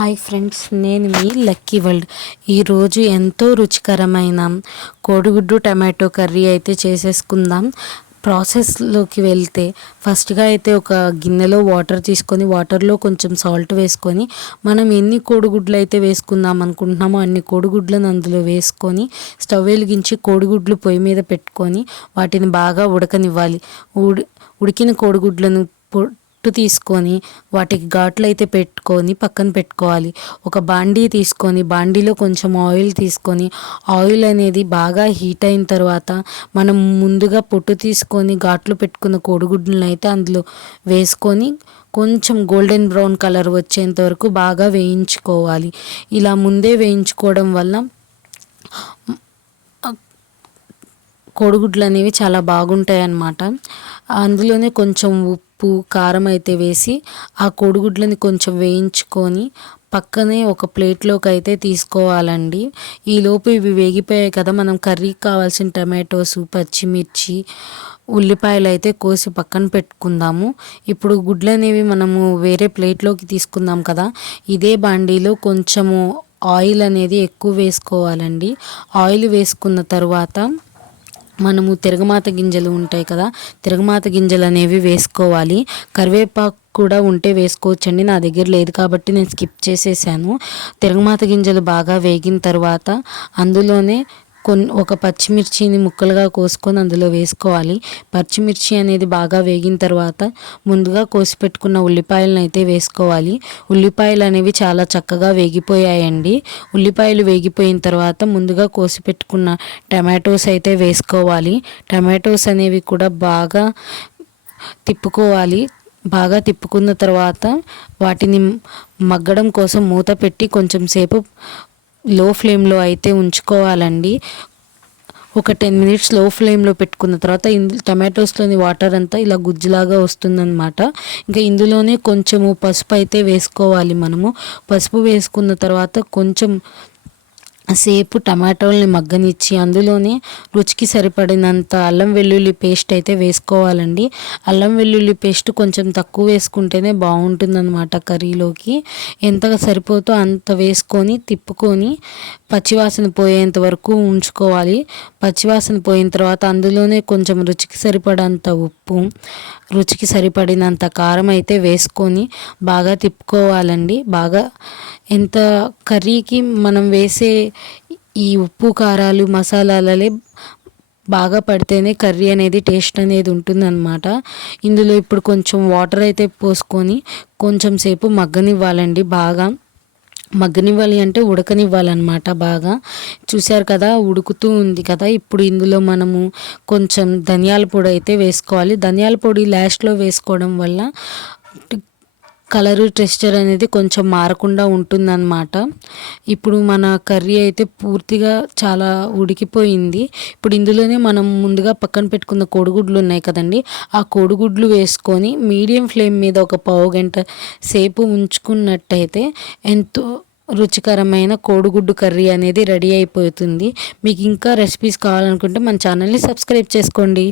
Hi friends నేను మీ lucky world. ఈరోజు ఎంతో రుచికరమైన కోడిగుడ్డు టమాటో కర్రీ అయితే చేసేసుకుందాం. ప్రాసెస్లోకి వెళ్తే ఫస్ట్గా అయితే ఒక గిన్నెలో వాటర్ తీసుకొని వాటర్లో కొంచెం సాల్ట్ వేసుకొని మనం ఎన్ని కోడిగుడ్లు అయితే వేసుకుందాం అనుకుంటున్నామో అన్ని కోడిగుడ్లను అందులో వేసుకొని స్టవ్ వెలిగించి కోడిగుడ్లు పొయ్యి మీద పెట్టుకొని వాటిని బాగా ఉడకనివ్వాలి. ఉడి ఉడికిన కోడిగుడ్లను పొట్టు తీసుకొని వాటికి ఘాట్లు అయితే పెట్టుకొని పక్కన పెట్టుకోవాలి. ఒక బాండీ తీసుకొని బాండీలో కొంచెం ఆయిల్ తీసుకొని ఆయిల్ అనేది బాగా హీట్ అయిన తర్వాత మనం ముందుగా పొట్టు తీసుకొని ఘాట్లు పెట్టుకున్న కోడిగుడ్లను అయితే అందులో వేసుకొని కొంచెం గోల్డెన్ బ్రౌన్ కలర్ వచ్చేంత వరకు బాగా వేయించుకోవాలి. ఇలా ముందే వేయించుకోవడం వల్ల కోడిగుడ్లు అనేవి చాలా బాగుంటాయి అన్నమాట అందులోనే కొంచెం ఉప్పు కారం అయితే వేసి ఆ కోడిగుడ్లని కొంచెం వేయించుకొని పక్కనే ఒక ప్లేట్లోకి అయితే తీసుకోవాలండి ఈలోపు ఇవి వేగిపోయాయి కదా మనం కర్రీకి కావాల్సిన టమాటోస్ పచ్చిమిర్చి ఉల్లిపాయలు అయితే కోసి పక్కన పెట్టుకుందాము. ఇప్పుడు గుడ్లు అనేవి మనము వేరే ప్లేట్లోకి తీసుకుందాం కదా ఇదే బాండీలో కొంచెము ఆయిల్ అనేది ఎక్కువ వేసుకోవాలండి. ఆయిల్ వేసుకున్న తర్వాత మనము తిరగమాత గింజలు ఉంటాయి కదా తిరగమాత గింజలు అనేవి వేసుకోవాలి. కరివేపాకు కూడా ఉంటే వేసుకోవచ్చండి నా దగ్గర లేదు కాబట్టి నేను స్కిప్ చేసేసాను. తిరగమాత గింజలు బాగా వేగిన తర్వాత అందులోనే కొన్ని ఒక పచ్చిమిర్చిని ముక్కలుగా కోసుకొని అందులో వేసుకోవాలి. పచ్చిమిర్చి అనేది బాగా వేగిన తర్వాత ముందుగా కోసి పెట్టుకున్న ఉల్లిపాయలను అయితే వేసుకోవాలి. ఉల్లిపాయలు అనేవి చాలా చక్కగా వేగిపోయాయండి. ఉల్లిపాయలు వేగిపోయిన తర్వాత ముందుగా కోసి పెట్టుకున్న టమాటోస్ అయితే వేసుకోవాలి. టమాటోస్ అనేవి కూడా బాగా తిప్పుకోవాలి. బాగా తిప్పుకున్న తర్వాత వాటిని మగ్గడం కోసం మూత పెట్టి కొంచెం సేపు లో ఫ్లేమ్లో అయితే ఉంచుకోవాలండి. ఒక టెన్ మినిట్స్లో ఫ్లేమ్లో పెట్టుకున్న తర్వాత టమాటోస్లోని వాటర్ అంతా ఇలా గుజ్జులాగా వస్తుందన్నమాట. ఇంకా ఇందులోనే కొంచెము పసుపు అయితే వేసుకోవాలి మనము. పసుపు వేసుకున్న తర్వాత కొంచెం సేపు టమాటోల్ని మగ్గనిచ్చి అందులోనే రుచికి సరిపడినంత అల్లం వెల్లుల్లి పేస్ట్ అయితే వేసుకోవాలండి. అల్లం వెల్లుల్లి పేస్ట్ కొంచెం తక్కువ వేసుకుంటేనే బాగుంటుందన్నమాట కర్రీలోకి. ఎంత సరిపోతో అంత వేసుకొని తిప్పుకొని పచ్చివాసన పోయేంత వరకు ఉంచుకోవాలి. పచ్చివాసన పోయిన తర్వాత అందులోనే కొంచెం రుచికి సరిపడంత ఉప్పు రుచికి సరిపడినంత కారం అయితే వేసుకొని బాగా తిప్పుకోవాలండి. బాగా ఎంత కర్రీకి మనం వేసే ఈ ఉప్పు కారాలు మసాలాలలే బాగా పడితేనే కర్రీ అనేది టేస్ట్ అనేది ఉంటుందన్నమాట. ఇందులో ఇప్పుడు కొంచెం వాటర్ అయితే పోసుకొని కొంచెం సేపు మగ్గనివ్వాలండి బాగా. మగ్గనివ్వాలి అంటే ఉడకనివ్వాలన్నమాట బాగా. చూశారు కదా ఉడుకుతూ ఉంది కదా. ఇప్పుడు ఇందులో మనము కొంచెం ధనియాల పొడి అయితే వేసుకోవాలి. ధనియాల పొడి లాస్ట్లో వేసుకోవడం వల్ల కలరు టెక్స్చర్ అనేది కొంచెం మారకుండా ఉంటుందన్నమాట. ఇప్పుడు మన కర్రీ అయితే పూర్తిగా చాలా ఉడికిపోయింది. ఇప్పుడు ఇందులోనే మనం ముందుగా పక్కన పెట్టుకున్న కోడిగుడ్లు ఉన్నాయి కదండి ఆ కోడిగుడ్లు వేసుకొని మీడియం ఫ్లేమ్ మీద ఒక పావు గంట సేపు ఉంచుకున్నట్టయితే ఎంతో రుచికరమైన కోడిగుడ్డు కర్రీ అనేది రెడీ అయిపోతుంది. మీకు ఇంకా రెసిపీస్ కావాలనుకుంటే మన ఛానల్ని సబ్స్క్రైబ్ చేసుకోండి.